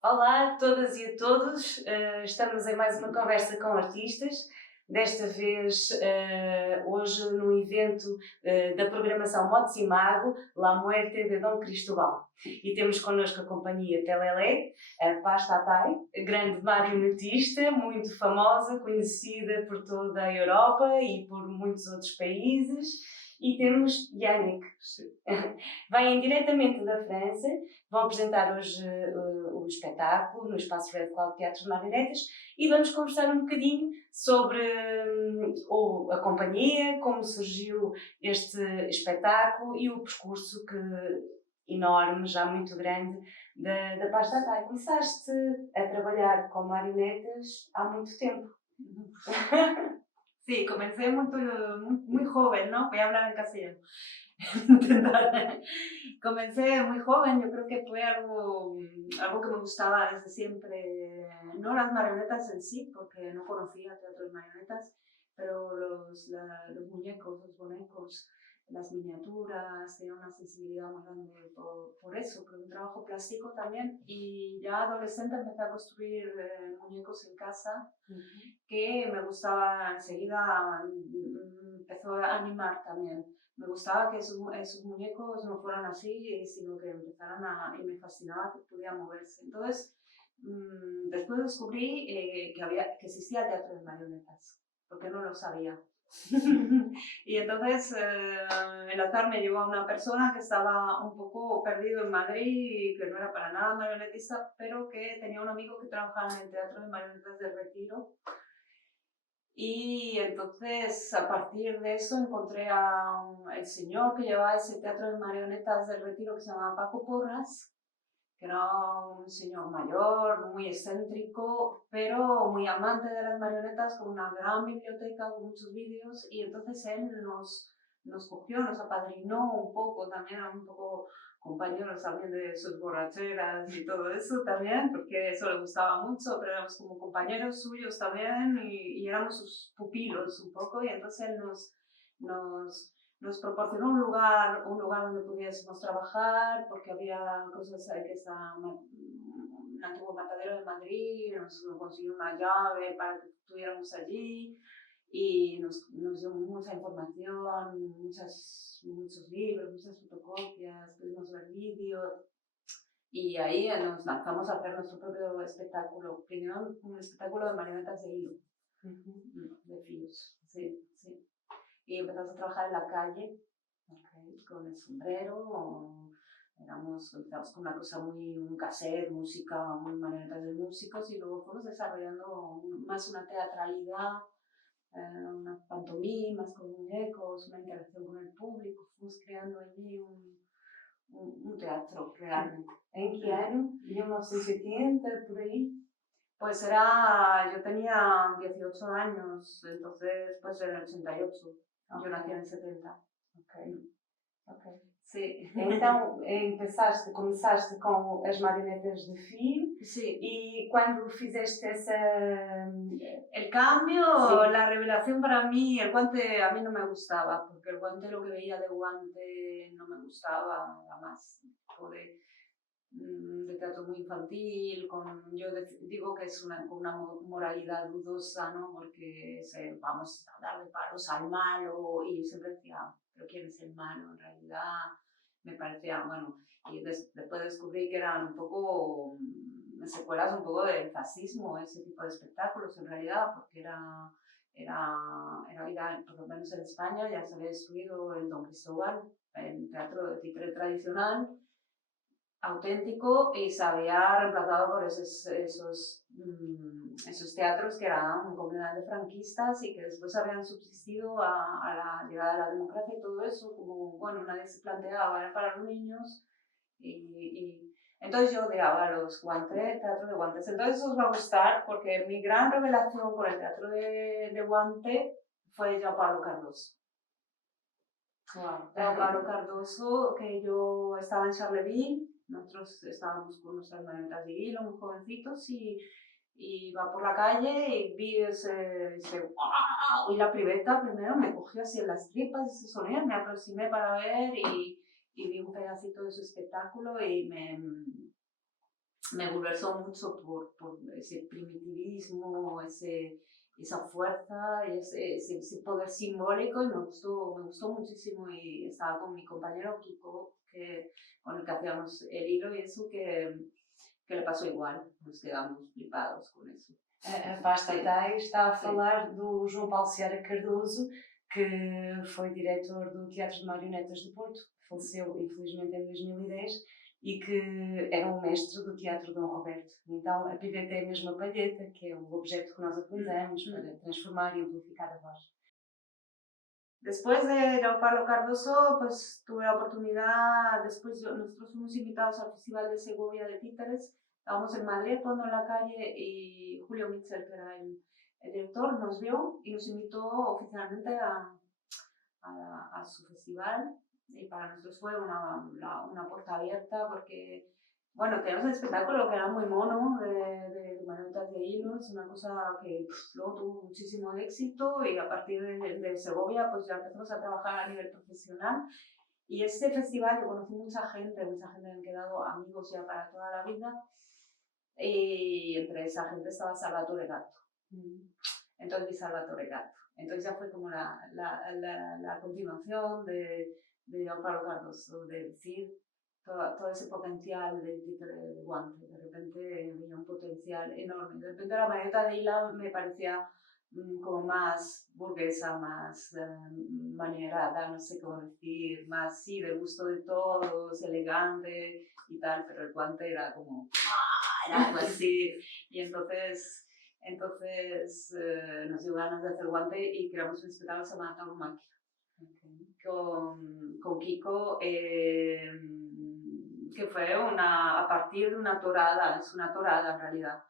Olá a todas e a todos, estamos em mais uma conversa com artistas, desta vez hoje no evento da programação Motos e Mago, La Muerte de Dom Cristóbal. E temos connosco a companhia Telelé, a Paz Tatai, grande marionetista, muito famosa, conhecida por toda a Europa e por muitos outros países. E temos Yannick, vêm diretamente da França, vão apresentar hoje o espetáculo no Espaço Red Cloud Teatro de Marionetas e vamos conversar um bocadinho sobre a companhia, como surgiu este espetáculo e o percurso enorme, já muito grande, da Paz Tatai. Começaste a trabalhar com marionetas há muito tempo. Sí, comencé muy joven, ¿no? Voy a hablar en castellano. Intentar. Comencé muy joven, yo creo que fue algo que me gustaba desde siempre, no las marionetas en sí, porque no conocía teatro de marionetas, pero los muñecos, los bonecos, las miniaturas, tenía una sensibilidad muy grande por eso, por un trabajo plástico también, y ya adolescente empecé a construir muñecos en casa, que me gustaba enseguida, empezó a animar también. Me gustaba que esos muñecos no fueran así, sino que empezaran y me fascinaba que pudieran moverse. Entonces, después descubrí que existía teatro de marionetas, porque no lo sabía. Y entonces el azar me llevó a una persona que estaba un poco perdido en Madrid y que no era para nada marionetista, pero que tenía un amigo que trabajaba en el Teatro de Marionetas del Retiro. Y entonces, a partir de eso, encontré el señor que llevaba ese teatro de marionetas del Retiro, que se llamaba Paco Porras, que era un señor mayor, muy excéntrico, pero muy amante de las marionetas, con una gran biblioteca, con muchos vídeos, y entonces él nos cogió, nos apadrinó un poco, también un poco compañeros también de sus borracheras y todo eso también, porque eso le gustaba mucho, pero éramos como compañeros suyos también y éramos sus pupilos un poco, y entonces él nos proporcionó un lugar donde pudiésemos trabajar, porque había cosas que estaban un antiguo matadero de Madrid, nos consiguió una llave para que estuviéramos allí y nos dio mucha información, muchos libros, muchas fotocopias, pudimos ver vídeos y ahí nos lanzamos a hacer nuestro propio espectáculo. Primero un espectáculo de marionetas de hilo, de filos, sí, sí. Y empezamos a trabajar en la calle, con el sombrero, empezamos con una cosa un cassette, música, marionetas de músicos, y luego fuimos desarrollando más una teatralidad, unas pantomimas con muñecos, una interacción con el público, fuimos creando allí un teatro realmente. ¿En qué año? ¿1980, por ahí? Pues yo tenía 18 años, entonces pues en el 88, okay. Yo nací en el 70. Ok. Sí. Então, começaste com as marionetas de fio. Sí. Y cuando fizeste el cambio, sí. La revelación para mí, el guante a mí no me gustaba, porque el guante, lo que veía de guante no me gustaba, además, de teatro muy infantil, yo digo que es una moralidad dudosa, ¿no? Porque vamos a darle palos al malo, y siempre decía, pero ¿quién es el malo en realidad? Me parecía, bueno, y después descubrí que eran un poco secuelas un poco del fascismo, ese tipo de espectáculos en realidad, porque por lo menos en España ya se había destruido el Don Cristóbal, el teatro de títere tradicional, auténtico, y se había reemplazado por esos teatros que eran completamente franquistas y que después habían subsistido a la llegada de la democracia y todo eso, como, bueno, nadie se planteaba, era para los niños, y entonces yo odiaba los guantes, teatro de guantes. Entonces os va a gustar, porque mi gran revelación con el teatro de guante fue João Paulo Cardoso. Wow. João Paulo Cardoso, que yo estaba en Charleville, nosotros estábamos con nuestras marionetas de hilo, muy jovencitos, y iba por la calle y vi ese ¡wow! Y la pibeta primero me cogió así en las tripas ese sonido, me aproximé para ver y vi un pedacito de su espectáculo y me bulversó mucho por ese primitivismo, esa fuerza, ese poder simbólico, y me gustó muchísimo. Y estaba con mi compañero Kiko, con el que hacíamos el hilo, y eso que le pasó igual, nos quedamos flipados com isso. A Pasta Tai está a falar do João Paulo Seara Cardoso, que foi diretor do Teatro de Marionetas do Porto, faleceu infelizmente em 2010, e que era um mestre do Teatro Dom Roberto. Então a piveta é a mesma palheta, que é o objeto que nós utilizamos para transformar e amplificar a voz. Después de João Paulo Cardoso, pues tuve la oportunidad, nosotros fuimos invitados al Festival de Segovia de Títeres, estábamos en Madrid, actuando en la calle, y Julio Mitchell, que era el director, nos vio y nos invitó oficialmente a su festival, y para nosotros fue una puerta abierta, porque, bueno, teníamos un espectáculo que era muy mono, de marionetas de hilo, es una cosa que luego tuvo muchísimo éxito, y a partir de Segovia pues ya empezamos a trabajar a nivel profesional. Y este festival, yo conocí mucha gente me han quedado amigos ya para toda la vida, y entre esa gente estaba Salvatore Gatto. Entonces vi Salvatore Gatto. Entonces ya fue como la continuación de João Paulo Cardoso, de decir todo ese potencial del títere de guante. De repente había un potencial enorme. De repente la marieta de Hila me parecía como más burguesa, más manierada, no sé cómo decir, más sí, del gusto de todos, elegante y tal, pero el guante era como, era algo así. Y entonces nos dio ganas de hacer guante y creamos un espectáculo que se llama Tauromaquia. Con Kiko, que fue a partir de una torada, es una torada en realidad,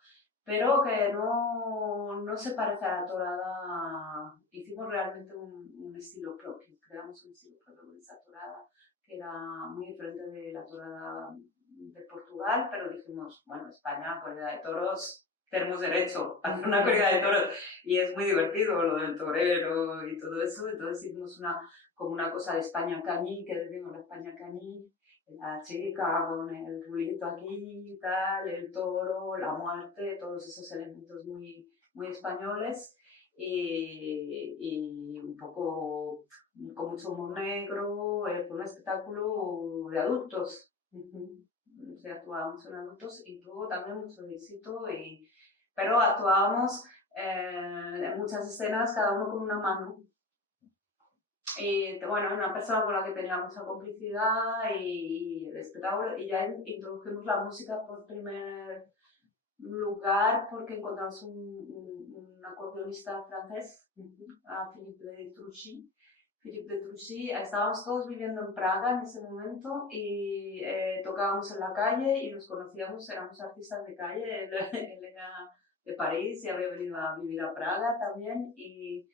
pero que no se parece a la torada. Hicimos realmente un estilo propio, creamos un estilo propio con esa torada, que era muy diferente de la torada de Portugal, pero dijimos, bueno, España, corrida de toros, tenemos derecho a hacer una corrida de toros, y es muy divertido lo del torero y todo eso. Entonces hicimos como una cosa de España cañí, que decimos la España cañí, la chica con el rulito aquí y tal, el toro, la muerte, todos esos elementos muy, muy españoles, y un poco con mucho humor negro. Fue un espectáculo de adultos. Se actuábamos en adultos y tuvo también mucho éxito, pero actuábamos en muchas escenas, cada uno con una mano. Y bueno, una persona con la que tenía mucha complicidad, y el espectáculo, y ya introdujimos la música por primer lugar porque encontramos un acordeonista francés, a Philippe de Truchy. Philippe de Truchy, estábamos todos viviendo en Praga en ese momento, y tocábamos en la calle y nos conocíamos, éramos artistas de calle. Él era de París y había venido a vivir a Praga también, y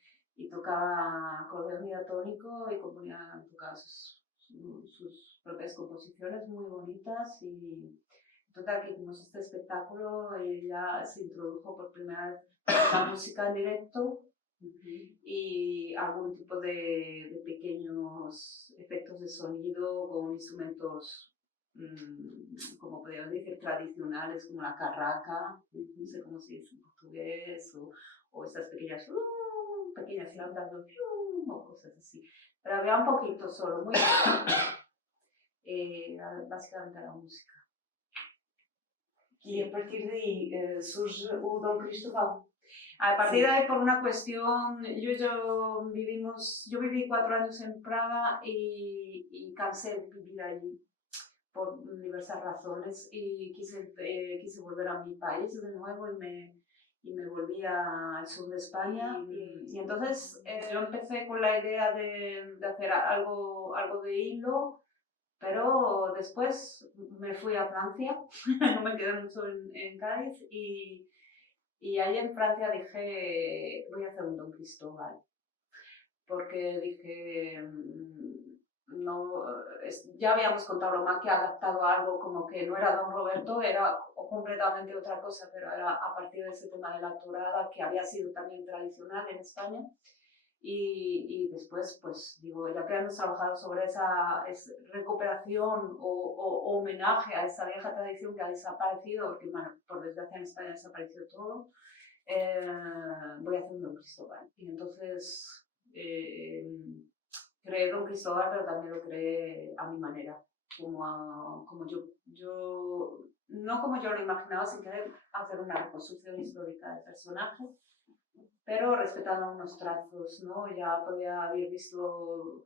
tocaba acordeón diatónico y tocaba sus propias composiciones muy bonitas. Y total, que hicimos este espectáculo y ya se introdujo por primera vez la música en directo, y algún tipo de pequeños efectos de sonido con instrumentos, como podríamos decir, tradicionales, como la carraca, no sé cómo se dice en portugués, o estas pequeñas flautas o cosas así. Pero había un poquito solo, muy básicamente la música. E a partir daí surge o Dom Cristóbal. A partir de ahí, por una cuestión, yo viví 4 años en Praga y cansé de vivir allí por diversas razones, y quise volver a mi país de nuevo, y me volví al sur de España. Y entonces yo empecé con la idea de hacer algo de hilo, pero después me fui a Francia, no me quedé mucho en Cádiz, y ahí en Francia dije, voy a hacer un Don Cristóbal, porque dije, no, ya habíamos con Tauromaquia adaptado a algo como que no era Don Roberto, era completamente otra cosa, pero era a partir de ese tema de la torada, que había sido también tradicional en España. Y después, pues digo, ya que hemos trabajado sobre esa recuperación o homenaje a esa vieja tradición que ha desaparecido, porque bueno, por desgracia en España ha desaparecido todo, voy a hacer un Don Cristóbal. Y entonces creé Don Cristóbal, pero también lo creé a mi manera, como yo, no como yo lo imaginaba, sin querer hacer una reconstrucción histórica del personaje, pero respetando unos trazos, ¿no? Ya podía haber visto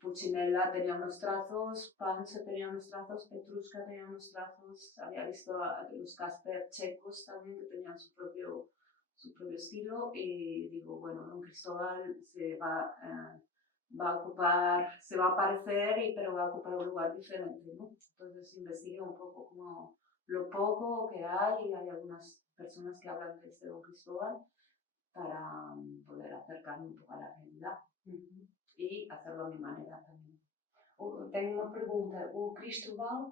Pulcinella tenía unos trazos, Pancho tenía unos trazos, Petrushka tenía unos trazos, había visto a los Casper checos también que tenían su propio estilo y digo, bueno, Don Cristóbal va a ocupar, se va a parecer, pero va a ocupar un lugar diferente, ¿no? Entonces investigué un poco como lo poco que hay, y hay algunas personas que hablan de este Don Cristóbal, para poder acercarme un poco a la realidad e hacerlo a mi manera também. Tenho uma pergunta. O Cristóbal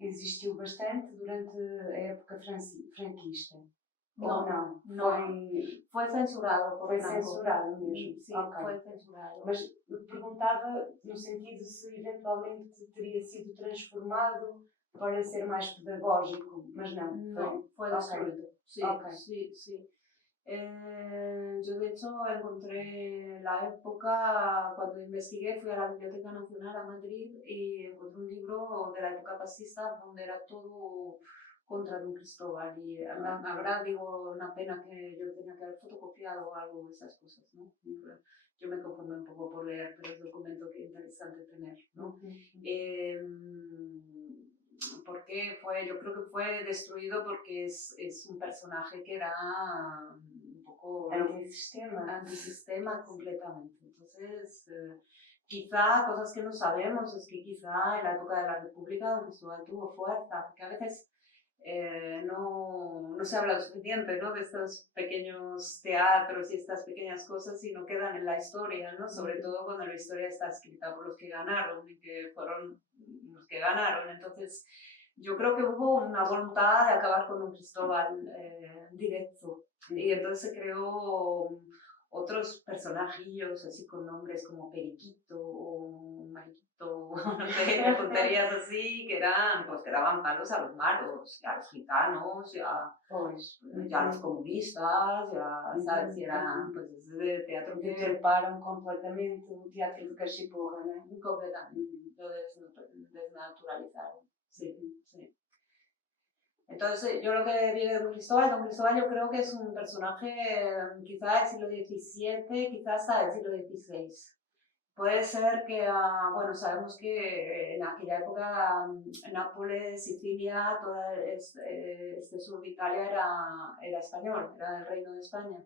existiu bastante durante a época franquista? No, ou não? Foi censurado por Foi Franco. censurado mesmo? Sim, okay. foi censurado. Mas perguntava no sentido se eventualmente teria sido transformado para ser mais pedagógico, mas não. No, fue destruido. Sí, okay. sí. Yo de hecho encontré la época, cuando investigué, fui a la Biblioteca Nacional a Madrid y encontré un libro de la época fascista donde era todo contra Don Cristóbal y la verdad digo, una pena que yo tenía que haber fotocopiado algo de esas cosas, ¿no? Yo me conformé un poco por leer, pero es documento que es interesante tener, ¿no? Porque yo creo que fue destruido porque es un personaje que era un poco antisistema completamente. Entonces, quizá cosas que no sabemos es que quizá en la época de la República Don Cristóbal tuvo fuerza, porque a veces no se habla lo suficiente, ¿no? De estos pequeños teatros y estas pequeñas cosas y no quedan en la historia, ¿no? Sobre todo cuando la historia está escrita por los que ganaron y que fueron los que ganaron. Entonces, yo creo que hubo una voluntad de acabar con Don Cristóbal directo y entonces se creó otros personajillos así con nombres como Periquito o Mariquito, no sé, tonterías así que daban palos a los malos, a los gitanos, ya a los comunistas, ya, ¿sabes? Y eran, pues, ese teatro que deturparon completamente un teatro de cachiporra, ¿no? Completamente, lo desnaturalizaron. Sí. Entonces, yo lo que vi de Don Cristóbal yo creo que es un personaje quizá del siglo XVII, quizás hasta del siglo XVI. Puede ser que, bueno, sabemos que en aquella época Nápoles, Sicilia, todo este sur de Italia era español, era del Reino de España.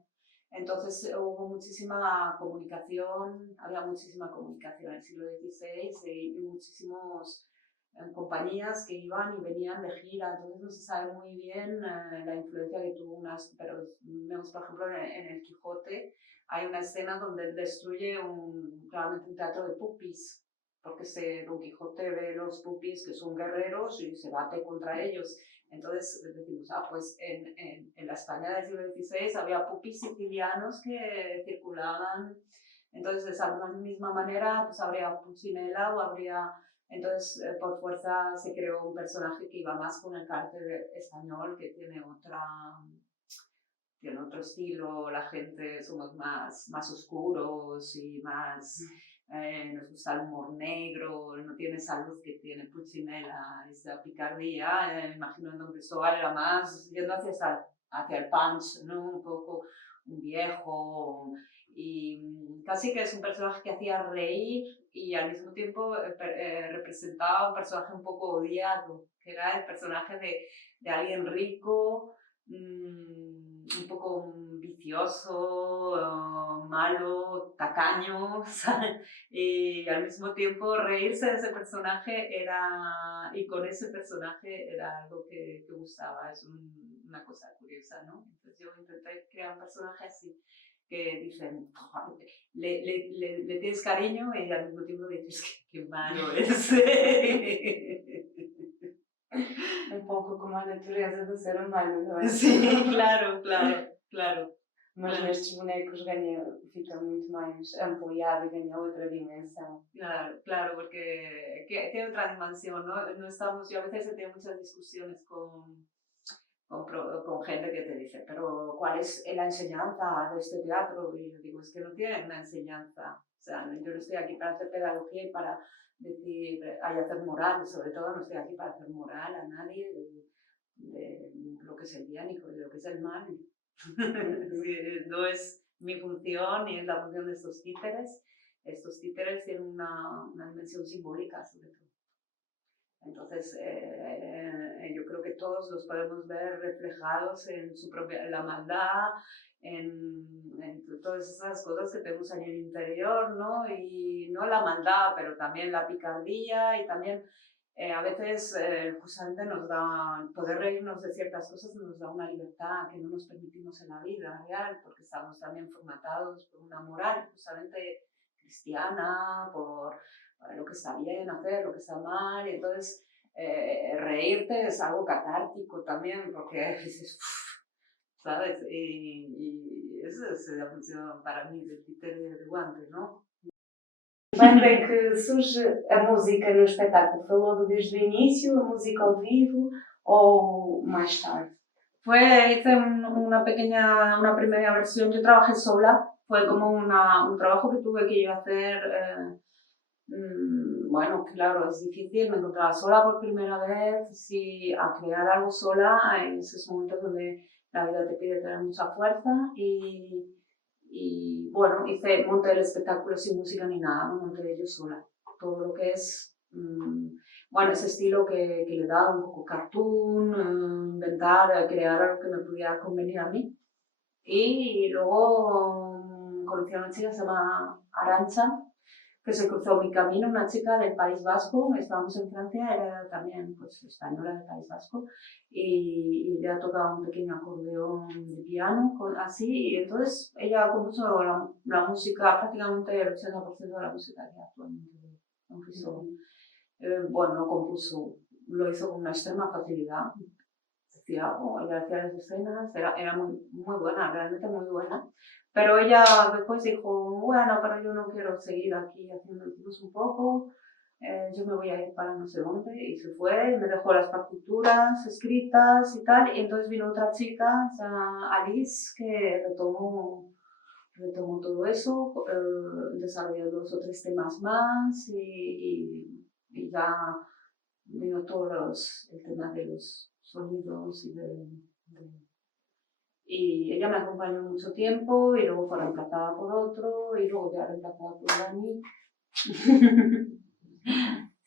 Entonces hubo muchísima comunicación, había muchísima comunicación en el siglo XVI y muchísimos compañías que iban y venían de gira, entonces no se sabe muy bien la influencia que tuvo pero vemos por ejemplo en el Quijote hay una escena donde destruye claramente un teatro de pupis, porque Don Quijote ve los pupis que son guerreros y se bate contra ellos. Entonces decimos, pues en la España del siglo XVI había pupis sicilianos que circulaban, entonces de esa misma manera pues habría Pulcinella o habría... Entonces, por fuerza se creó un personaje que iba más con el carácter español, que tiene otro estilo, la gente somos más oscuros y más, nos gusta el humor negro, no tiene esa luz que tiene Pulcinella, esa picardía, me imagino en Don Cristóbal era más yendo hacia el punch, ¿no? Un poco un viejo, y casi que es un personaje que hacía reír y al mismo tiempo representaba un personaje un poco odiado, que era el personaje de alguien rico, un poco vicioso, malo, tacaño, ¿sabes? Y al mismo tiempo reírse de ese personaje y con ese personaje era algo que gustaba, es una cosa curiosa, ¿no? Entonces yo intenté crear un personaje así, que dicen, le tienes cariño y al mismo tiempo dices que malo es. Un pouco como a natureza do ser humano, não é? Sí, claro. mas nestes bonecos fica muito mais ampliado y ganha outra dimensão. Claro, claro, porque tiene otra dimensión, ¿no? No estamos, yo a veces he tenido muchas discusiones con gente que te dice, pero ¿cuál es la enseñanza de este teatro? Y yo digo, es que no tiene una enseñanza. O sea, yo no estoy aquí para hacer pedagogía y para decir, hay hacer moral, sobre todo no estoy aquí para hacer moral a nadie de lo que es el bien y de lo que es el mal. No es mi función ni es la función de estos títeres. Estos títeres tienen una dimensión simbólica, sobre todo. Entonces, yo creo que todos los podemos ver reflejados en la maldad, en todas esas cosas que tenemos en el interior, ¿no? Y no la maldad, pero también la picardía y también a veces justamente nos da, poder reírnos de ciertas cosas nos da una libertad que no nos permitimos en la vida real, porque estamos también formatados por una moral justamente cristiana, por lo que está bien hacer, lo que está mal, y entonces reírte es algo catártico también, porque dices, ¿sabes? Y esa es la función para mí del títere de guante, ¿no? Quando é que surge a música no espetáculo? Foi logo desde o início, a música ao vivo, ou mais tarde? Hice una primera versión, yo trabajé sola, fue como un trabajo que tuve que ir a hacer, bueno, claro, es difícil, me encontraba sola por primera vez, sí, a crear algo sola, en esos momentos donde la vida te pide tener mucha fuerza y bueno, monté el espectáculo sin música ni nada, no monté yo sola, todo lo que es... bueno, ese estilo que le da un poco cartoon, inventar, crear algo que me pudiera convenir a mí. Y luego conocí a una chica que se llama Arantxa, que se cruzó mi camino, una chica del País Vasco, estábamos en Francia, era también pues, española del País Vasco, y ella tocaba un pequeño acordeón de piano, así, y entonces ella compuso la música, prácticamente el 80% de la música que actualmente compuso. Bueno, no compuso, lo hizo con una extrema facilidad. Ella hacía las escenas, era muy, muy buena, realmente muy buena. Pero ella después dijo, bueno, pero yo no quiero seguir aquí haciendo un poco, yo me voy a ir para no sé dónde, y se fue, y me dejó las partituras escritas y tal, y entonces vino otra chica, o sea, Alice, que retomó todo eso, desarrolló 2 o 3 temas más y ya vino el tema de los sonidos y ella me acompañó mucho tiempo y luego fue reemplazada por otro y luego ya reemplazada por Dani.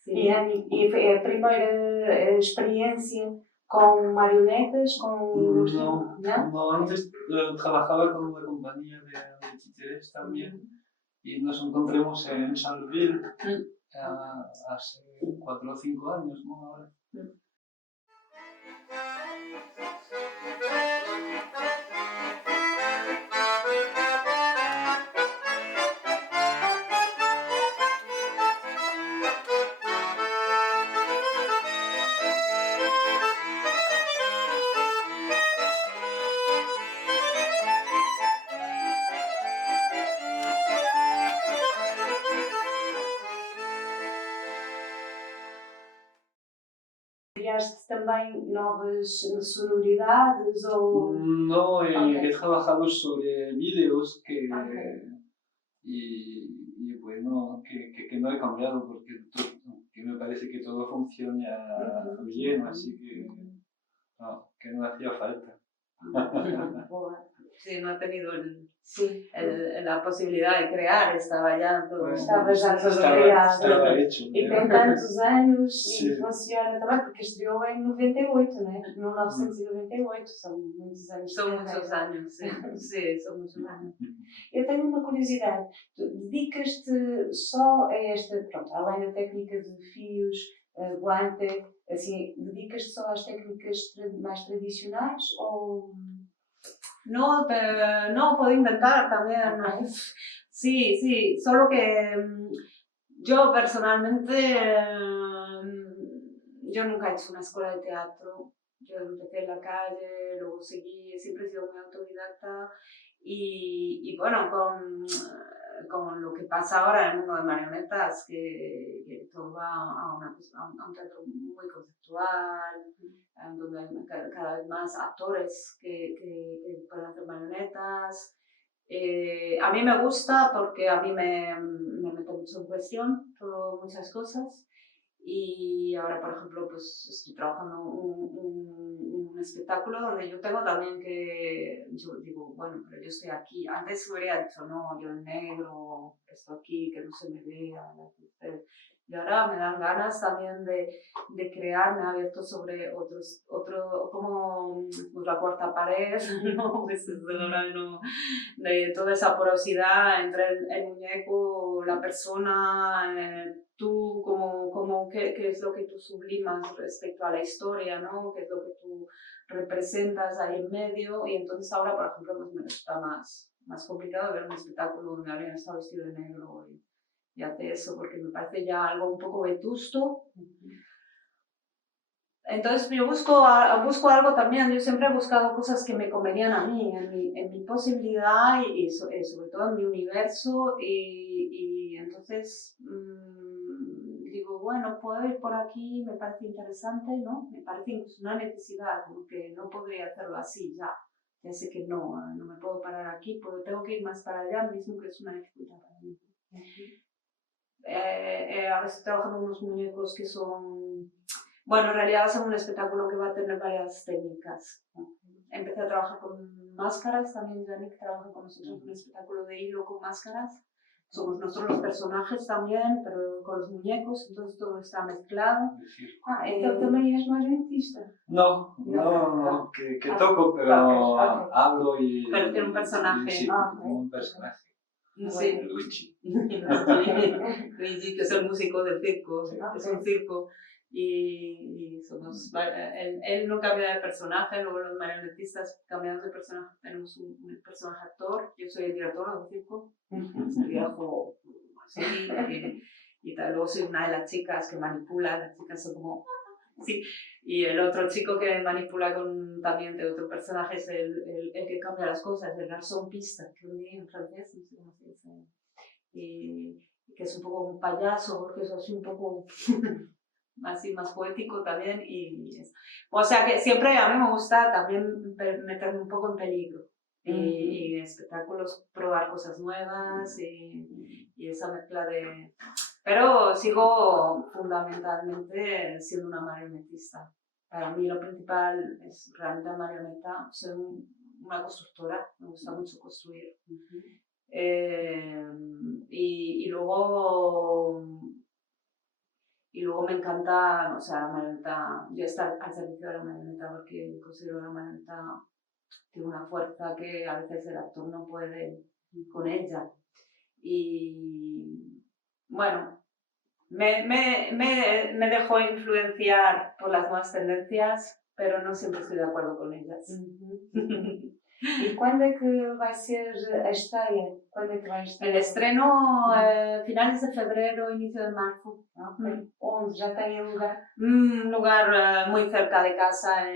Sí. E a primeira experiência con marionetas, con... No, antes trabajaba con una compañía de títeres también y nos encontramos en Charleville hace 4 o 5 años, ¿no? Ahora. Criaste também novas sonoridades ou... No, he trabajado sobre vídeos y bueno, que no he cambiado porque que me parece que todo funciona bien, así que no hacía falta. Sí, no he tenido la posibilidad de crear, estaba ya todo, estava creado. Estaba hecho. E tem tantos anos Sim. E funciona também, porque estreou em 98, não é? 1998, são muitos anos. São muitos anos, sim, são muitos anos. Eu tenho uma curiosidade, tu dedicas-te só a esta, pronto, além da técnica de fios, guante, assim, dedicas-te só às técnicas mais tradicionais ou... No, puedo inventar también. ¿No? Sí, solo que yo personalmente, yo nunca he hecho una escuela de teatro. Yo empecé en la calle, luego seguí, siempre he sido muy autodidacta Y bueno, con lo que pasa ahora en el mundo de marionetas, que todo va a un teatro muy conceptual, donde hay cada vez más actores que pueden hacer marionetas. A mí me gusta porque a mí me mete mucho en cuestión muchas cosas. Y ahora, por ejemplo, pues estoy trabajando un espectáculo donde yo tengo también yo digo, bueno, pero yo estoy aquí. Antes hubiera dicho, no, yo en negro, estoy aquí, que no se me vea. Y ahora me dan ganas también de crear, me he abierto sobre como la cuarta pared, ¿no? Pues ahora no, de toda esa porosidad entre el muñeco, la persona, tú, qué es lo que tú sublimas respecto a la historia, ¿no? Qué es lo que tú representas ahí en medio. Y entonces ahora, por ejemplo, pues me resulta más complicado ver un espectáculo donde alguien está vestido de negro y hace eso, porque me parece ya algo un poco vetusto. Entonces yo busco algo también, yo siempre he buscado cosas que me convenían a mí, en mi posibilidad y sobre todo en mi universo, y entonces digo, bueno, puedo ir por aquí, me parece interesante, ¿no? Me parece incluso una necesidad, como que no podría hacerlo así ya sé que no me puedo parar aquí, porque tengo que ir más para allá, mismo que es una dificultad para mí. Ahora estoy trabajando unos muñecos que son... Bueno, en realidad es un espectáculo que va a tener varias técnicas. Empecé a trabajar con máscaras, también Yannick trabaja con nosotros en un espectáculo de hilo con máscaras. Somos nosotros los personajes también, pero con los muñecos, entonces todo está mezclado. Então também és marionetista. No, que toco, pero hablo y... Pero tiene un personaje. Sí, tengo un personaje. Sí. Luigi. Luigi, que es el músico del circo, es un circo. Y somos, él no cambia de personaje, luego los marionetistas cambiamos de personaje, tenemos un personaje actor, yo soy el director del circo, es viejo, así, y tal, luego soy una de las chicas que manipula, las chicas son como, sí, y el otro chico que manipula también de otro personaje es el que cambia las cosas, el garçon piste, que lo digo en francés, no sé cómo se dice, y que es un poco un payaso, porque es así un poco... así más poético también o sea que siempre a mí me gusta también meterme un poco en peligro y en espectáculos probar cosas nuevas y esa mezcla de... Pero sigo fundamentalmente siendo una marionetista. Para mí lo principal es realmente la marioneta, soy una constructora, me gusta mucho construir. Y luego me encanta, o sea, la marioneta, yo estar al servicio de la marioneta porque considero la marioneta tiene una fuerza que a veces el actor no puede con ella. Y bueno, me dejo influenciar por las nuevas tendencias, pero no siempre estoy de acuerdo con ellas. E quando é que vai ser a estreia? Quando é que vai estrear? El estreno finales de febrero, inicio de marzo. Okay. ¿Onde? ¿Ya tem lugar? Un lugar muy cerca de casa.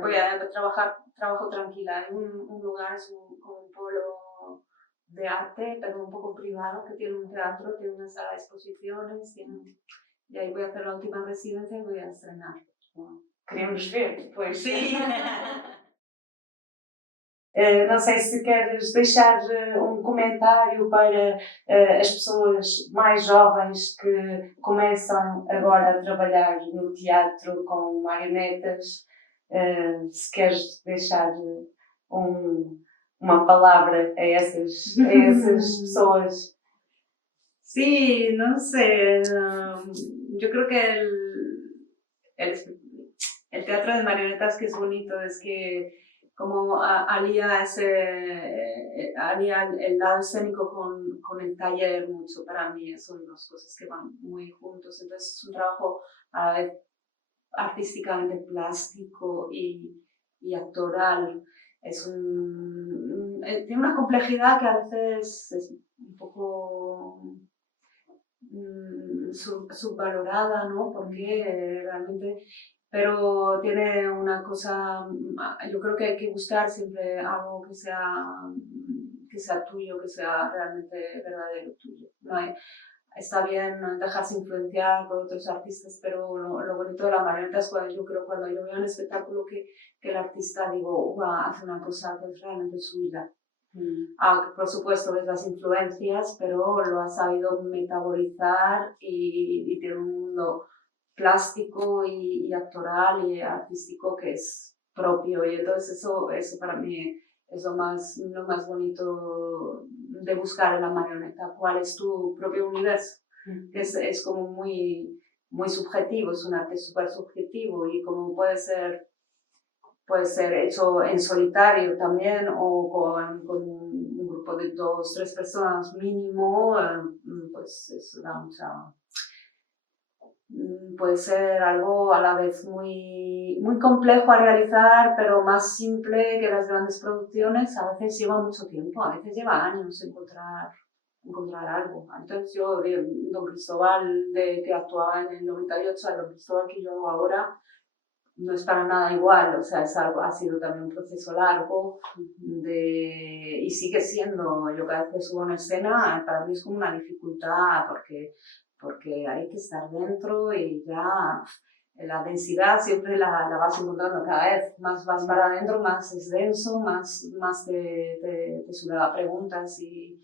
Voy a trabajo tranquila en un lugar, es como un pueblo de arte, pero un poco privado, que tiene un teatro, tiene una sala de exposiciones, y ahí voy a hacer la última residencia y voy a estrenar. Queremos ver depois. Sí. Não sei se queres deixar um comentário para as pessoas mais jovens que começam agora a trabalhar no teatro com marionetas, se queres deixar uma palavra a essas pessoas. Sí, no sé. Yo creo que el teatro de marionetas que es bonito es que como alía el lado escénico con el taller mucho. Para mí son dos cosas que van muy juntos. Entonces es un trabajo a la vez artísticamente plástico y actoral. Tiene una complejidad que a veces es un poco subvalorada, ¿no? Porque realmente... Pero tiene una cosa, yo creo que hay que buscar siempre algo que sea sea tuyo, que sea realmente verdadero tuyo. No hay, está bien dejarse influenciar por otros artistas, pero lo bonito de la marioneta es cuando yo veo un espectáculo que el artista, digo, hace una cosa que es realmente suya. Por supuesto ves las influencias, pero lo ha sabido metabolizar y tiene un mundo plástico y actoral y artístico que es propio, y entonces eso para mí es lo más bonito de buscar en la marioneta, cuál es tu propio universo, que es como muy subjetivo, es un arte súper subjetivo, y como puede ser hecho en solitario también, o con un grupo de 2 o 3 personas mínimo, pues eso da mucha... Puede ser algo a la vez muy complejo a realizar, pero más simple que las grandes producciones. A veces lleva mucho tiempo, a veces lleva años encontrar algo. Entonces yo, Don Cristóbal, que actuaba en el 98, el Don Cristóbal que yo hago ahora, no es para nada igual, o sea, ha sido también un proceso largo y sigue siendo. Yo cada vez que subo a una escena, para mí es como una dificultad, porque hay que estar dentro y ya la densidad siempre la vas encontrando cada vez. Más vas para adentro, más es denso, más te suda preguntas y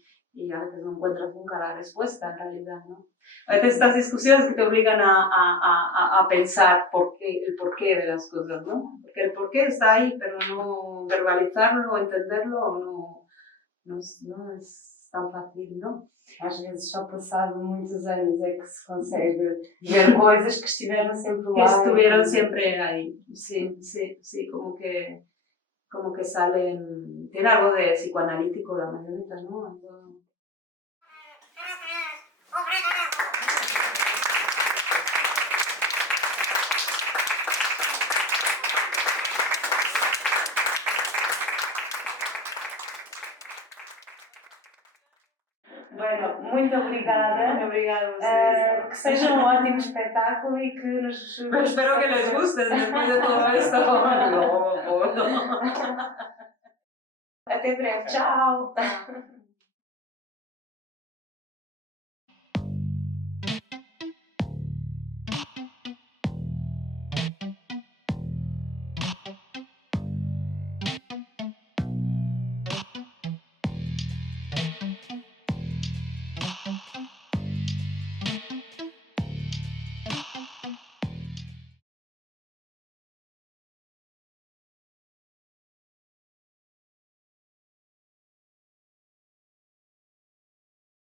a veces no encuentras nunca la respuesta en realidad, ¿no? A veces estas discusiones que te obligan a pensar el porqué de las cosas, ¿no? Porque el porqué está ahí, pero no verbalizarlo, entenderlo, no es tan fácil, ¿no? Às vezes só passado muitos anos é que se consegue ver coisas que estiveram sempre lá. Que estuvieron siempre ahí, sí, como que salen, tiene algo de psicoanalítico la marioneta, ¿no? Bueno, muito obrigada. Obrigada a ustedes. Que seja um ótimo espetáculo e que nos... Espero que les guste después de todo esto. Até breve. Tchau.